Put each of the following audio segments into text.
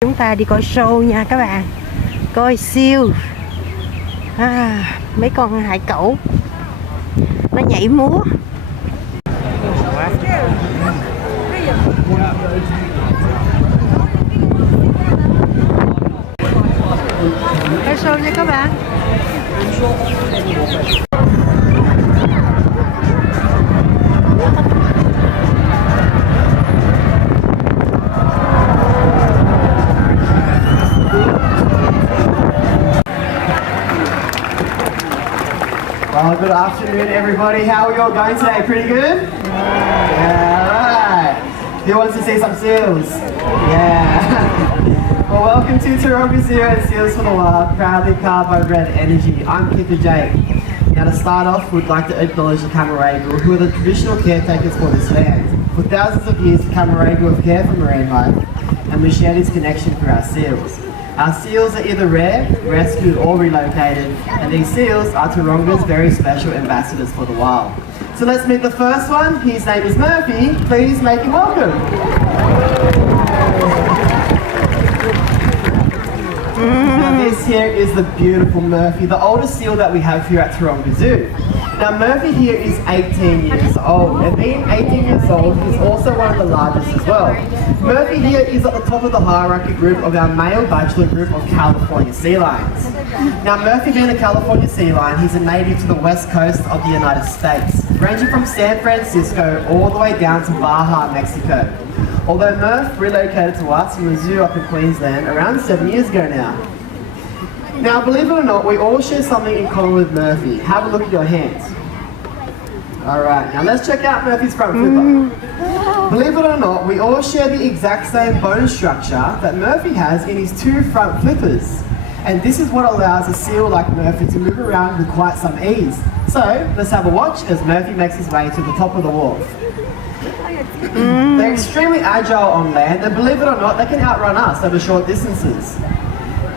Chúng ta đi coi show nha các bạn. Coi siêu mấy con hải cẩu nó nhảy múa. Coi show nha các bạn. Well, good afternoon, everybody. How are you all going today? Pretty good? Yeah, all right. Who wants to see some seals? Yeah. Well, welcome to Taronga Zoo and Seals for the Wild, proudly powered by Red Energy. I'm Kipper Jake. Now, to start off, we'd like to acknowledge the Camaragal, who are the traditional caretakers for this land. For thousands of years, the Camaragal have cared for marine life, and we share this connection through our seals. Our seals are either rare, rescued or relocated, and these seals are Taronga's very special ambassadors for the wild. So let's meet the first one. His name is Murphy. Please make him welcome. Now this here is the beautiful Murphy, the oldest seal that we have here at Taronga Zoo. Now Murphy here is 18 years old, and being 18 years old, he's also one of the largest as well. Murphy here is at the top of the hierarchy group of our male bachelor group of California sea lions. Now Murphy being a California sea lion, he's a native to the west coast of the United States, ranging from San Francisco all the way down to Baja, Mexico. Although Murph relocated to us from a zoo up in Queensland around 7 years ago now. Now, believe it or not, we all share something in common with Murphy. Have a look at your hands. Alright, now let's check out Murphy's front flipper. Believe it or not, we all share the exact same bone structure that Murphy has in his two front flippers. And this is what allows a seal like Murphy to move around with quite some ease. So, let's have a watch as Murphy makes his way to the top of the wharf. They're extremely agile on land, and believe it or not, they can outrun us over short distances.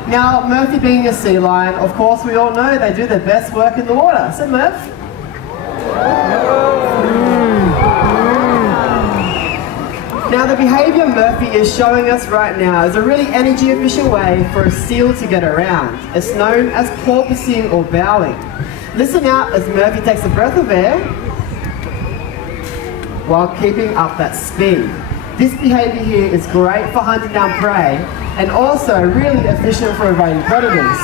Now, Murphy being a sea lion, of course we all know they do their best work in the water. So Murph? Now the behaviour Murphy is showing us right now is a really energy efficient way for a seal to get around. It's known as porpoising or bowing. Listen out as Murphy takes a breath of air while keeping up that speed. This behaviour here is great for hunting down prey and also really efficient for evading predators.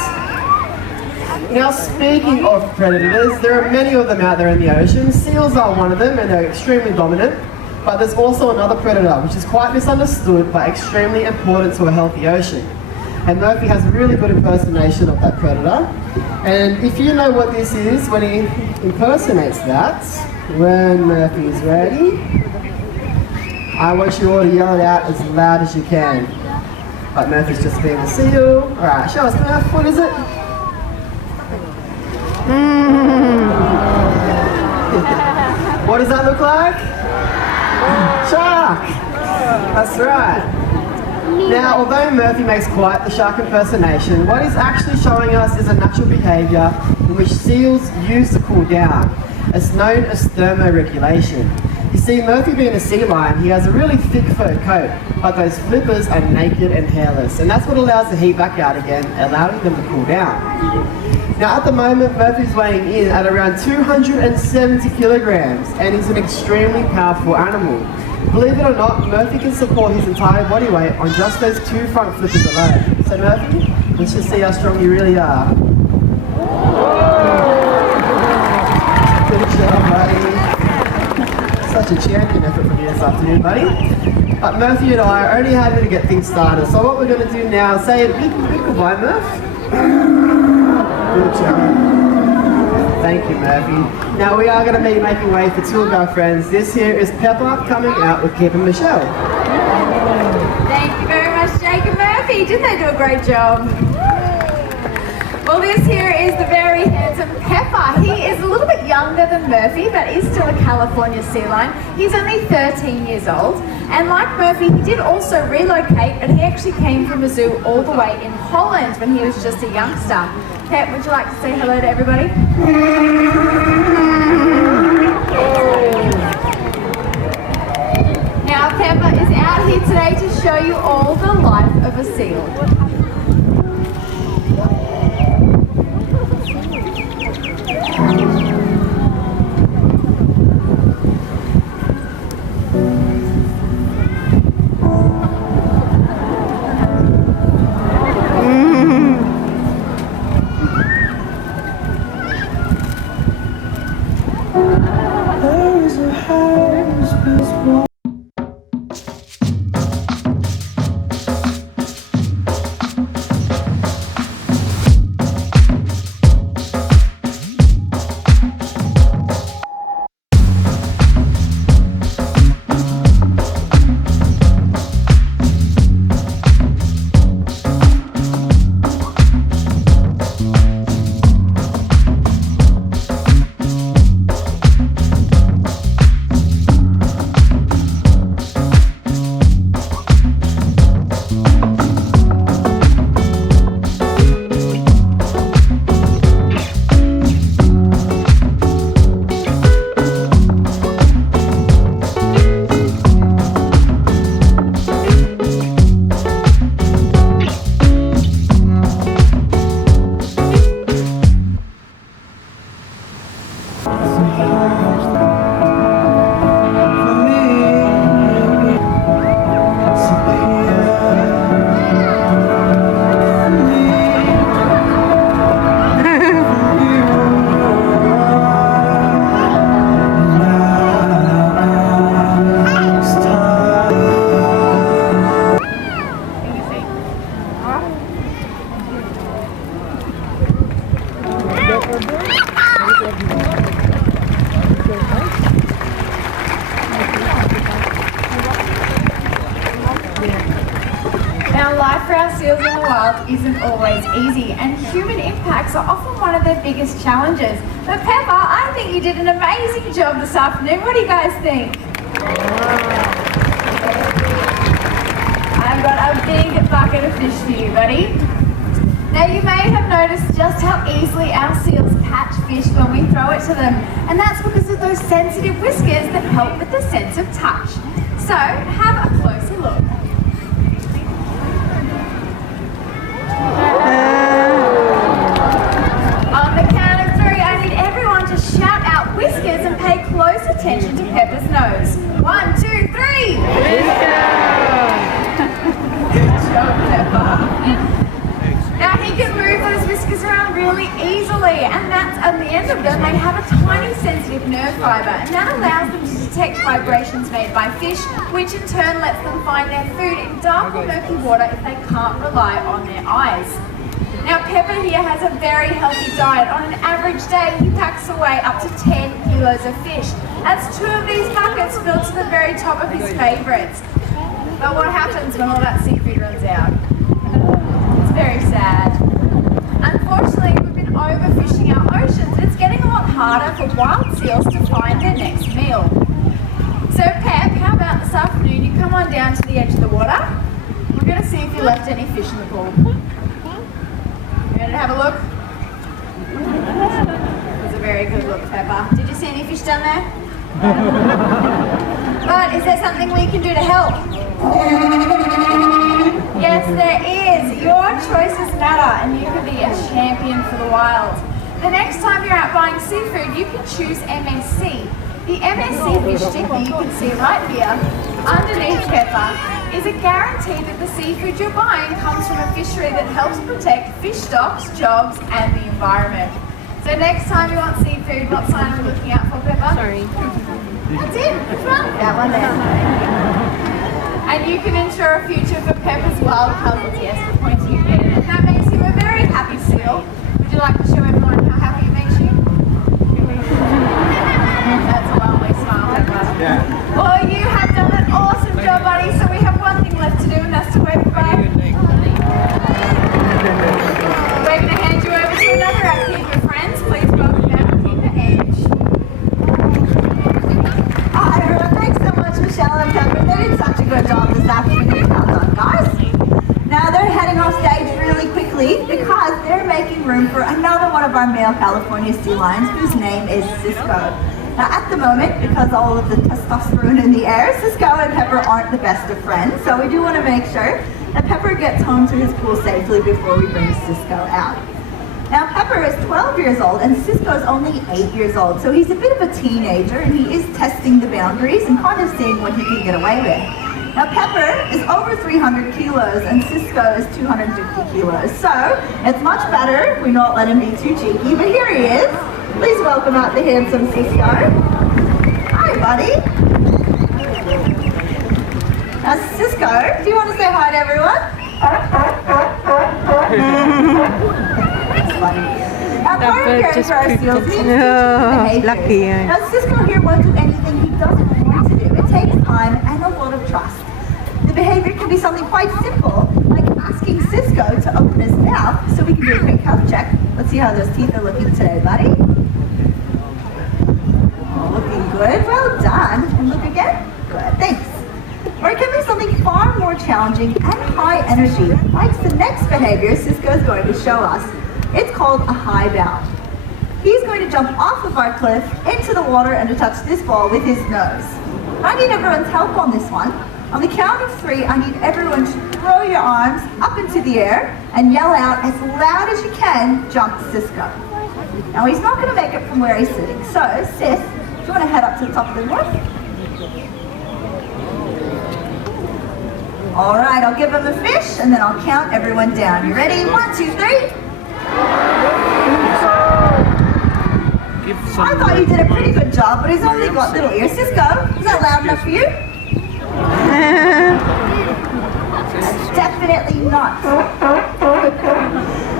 Now speaking of predators, there are many of them out there in the ocean. Seals are one of them and they're extremely dominant, but there's also another predator which is quite misunderstood but extremely important to a healthy ocean. And Murphy has a really good impersonation of that predator. And if you know what this is when he impersonates that, when Murphy is ready, I want you all to yell it out as loud as you can. But Murphy's just being a seal. Alright, show us Murph, what is it? What does that look like? Shark! That's right. Now, although Murphy makes quite the shark impersonation, what he's actually showing us is a natural behaviour in which seals use to cool down. It's known as thermoregulation. You see, Murphy being a sea lion, he has a really thick fur coat, but those flippers are naked and hairless, and that's what allows the heat back out again, allowing them to cool down. Now at the moment, Murphy's weighing in at around 270 kilograms, and he's an extremely powerful animal. Believe it or not, Murphy can support his entire body weight on just those two front flippers alone. So Murphy, let's just see how strong you really are. Good job, buddy. Such a champion effort from you this afternoon, buddy. But Murphy and I are only happy to get things started. So what we're going to do now is say a big goodbye, Murph. Good job. Thank you, Murphy. Now we are going to be making way for two of our friends. This here is Pepper coming out with Kip and Michelle. Thank you very much, Jake and Murphy. Didn't they do a great job? Well, this here is the very handsome Pepper. He is a little bit younger than Murphy, but is still a California sea lion. He's only 13 years old. And like Murphy, he did also relocate, and he actually came from a zoo all the way in Holland when he was just a youngster. Pep, would you like to say hello to everybody? Now, Pepper is out here today to show you all the life of a seal. Now, life for our seals in the wild isn't always easy, and human impacts are often one of their biggest challenges. But Pepper, I think you did an amazing job this afternoon. What do you guys think? I've got a big bucket of fish for you, buddy. Now, you may have noticed just how easily our seals catch fish when we throw it to them, and that's because of those sensitive whiskers that help with the sense of touch. So, have a closer look. On the count of three, I need everyone to shout out whiskers and pay close attention to Pepper's nose. 1, 2, 3! Good job, Pepper. Now he can move those whiskers around really easily, and that's at the end of them they have a tiny sensitive nerve fibre, and that allows them to detect vibrations made by fish, which in turn lets them find their food in dark or murky water if they can't rely on their eyes. Now Pepper here has a very healthy diet. On an average day he packs away up to 10 kilos of fish. That's 2 of these buckets filled to the very top of his favourites. But what happens when all that seafood runs out? It's very sad. Unfortunately, we've been overfishing our oceans, and it's getting a lot harder for wild seals to find their next meal. So Pep, how about this afternoon you come on down to the edge of the water? We're going to see if you left any fish in the pool. You ready to have a look? It was a very good look, Pepper. Did you see any fish down there? But is there something we can do to help? Yes, there is. Your choices matter, and you can be a champion for the wild. The next time you're out buying seafood, you can choose MSC. The MSC fish stick that you can see right here, underneath Pepper, is a guarantee that the seafood you're buying comes from a fishery that helps protect fish stocks, jobs, and the environment. So next time you want seafood, what sign are we looking out for, Pepper? Sorry. That's it. Which one? That one there. And you can ensure a future for Pepper's wild cousins. Yes, the pointy you get it. And that makes you a very happy seal. Would you like to show everyone how happy it makes you? That's a lovely smile, Pepper. Yeah. Well, you have done an awesome job, buddy. So we have one thing left to do, and that's to wave goodbye. We're going to hand you over to another activity, friends. Please welcome our keeper, Edge. Hi everyone, thanks so much Michelle and Pepper. They did such a good job this afternoon. Well done, guys. Now they're heading off stage really quickly because they're making room for another one of our male California sea lions whose name is Cisco. Now at the moment, because all of the testosterone in the air, Cisco and Pepper aren't the best of friends, so we do want to make sure that Pepper gets home to his pool safely before we bring Cisco out. Now Pepper is 12 years old and Cisco is only 8 years old, so he's a bit of a teenager and he is testing the boundaries and kind of seeing what he can get away with. Now Pepper is over 300 kilos and Cisco is 250 kilos, so it's much better we not let him be too cheeky, but here he is. Please welcome out the handsome Cisco. Hi buddy. Now Cisco, do you want to say hi to everyone? Now, part of caring for our seals means teaching them behaviors. Now, Cisco here won't do anything he doesn't want to do. It takes time and a lot of trust. The behavior can be something quite simple, like asking Cisco to open his mouth so we can do a quick health check. Let's see how those teeth are looking today, buddy. Oh, looking good. Well done. And look again. Good. Thanks. Or it can be something far more challenging and high energy, like the next behavior Cisco is going to show us. It's called a high bound. He's going to jump off of our cliff into the water and to touch this ball with his nose. I need everyone's help on this one. On the count of 3, I need everyone to throw your arms up into the air and yell out as loud as you can, jump Cisco. Now he's not going to make it from where he's sitting, so Sis, do you want to head up to the top of the roof? All right, I'll give him a fish and then I'll count everyone down. You ready? 1, 2, 3. I thought you did a pretty good job, but he's only got little ears. Cisco, is that loud enough for you? Definitely not.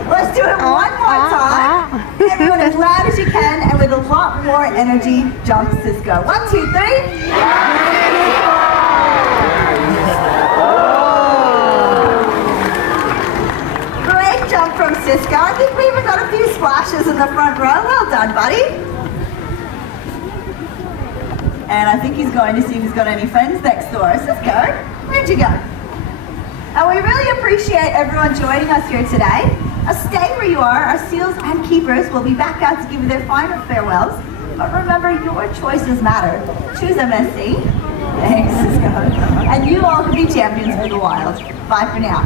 Let's do it one more time. Everyone as loud as you can and with a lot more energy, jump Cisco. 1, 2, 3. Jump from Cisco. I think we even got a few splashes in the front row. Well done, buddy. And I think he's going to see if he's got any friends next door. Cisco, where'd you go? And we really appreciate everyone joining us here today. Stay where you are. Our seals and keepers will be back out to give you their final farewells. But remember, your choices matter. Choose MSC. Thanks, Cisco. And you all can be champions for the wild. Bye for now.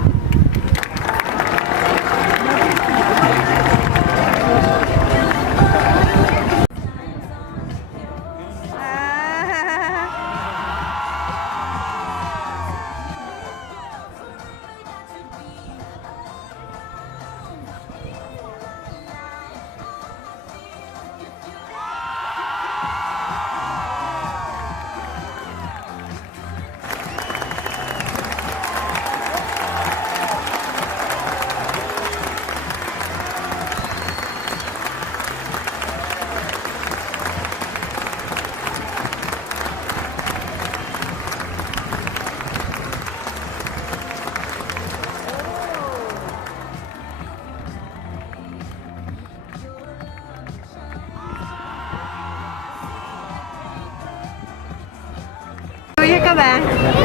Vui các bạn.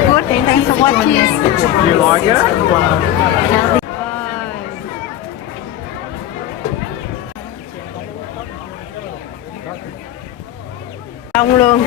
Good, thanks for watching. You like it? Đông luôn.